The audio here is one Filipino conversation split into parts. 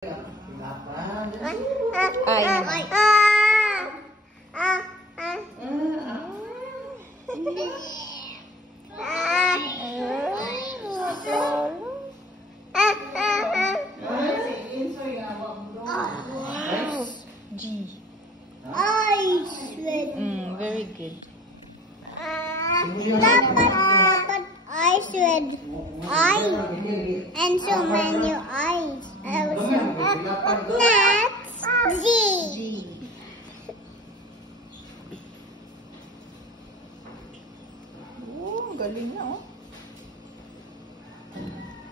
G. Very good. Dapat eyes with eyes and so many eyes. That's G. Oh, galing na oh.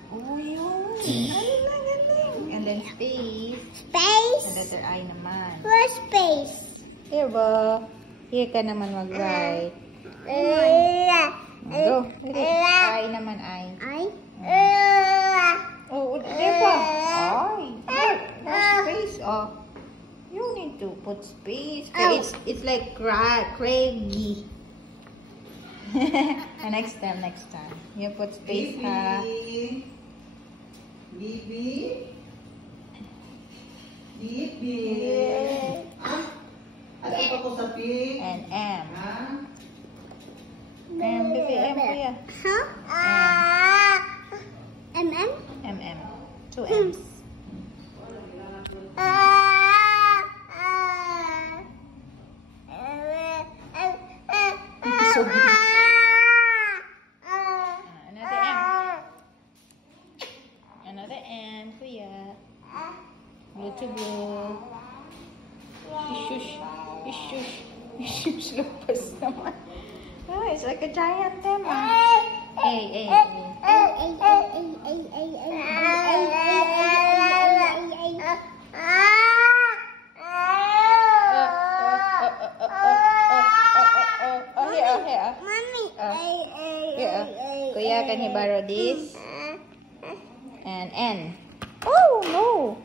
Oh, yun. Galing. And then space. Space. The letter I naman. Where's space? Here ba? Here ka naman mag-write. Go. I naman, I. Oh, there pa. I. Space. Oh. You need to put space. It's like craggy. Next time. You put space, ha? And M. M, baby, M kuya. MM? MM. 2 M's. So good. Another M. Another M kuya. Blue to blue. Ishush. Lupas naman. Oh, it's like a giant tema. A. Here. Mommy. Here. Kuya, can you borrow this? And N. Oh, no.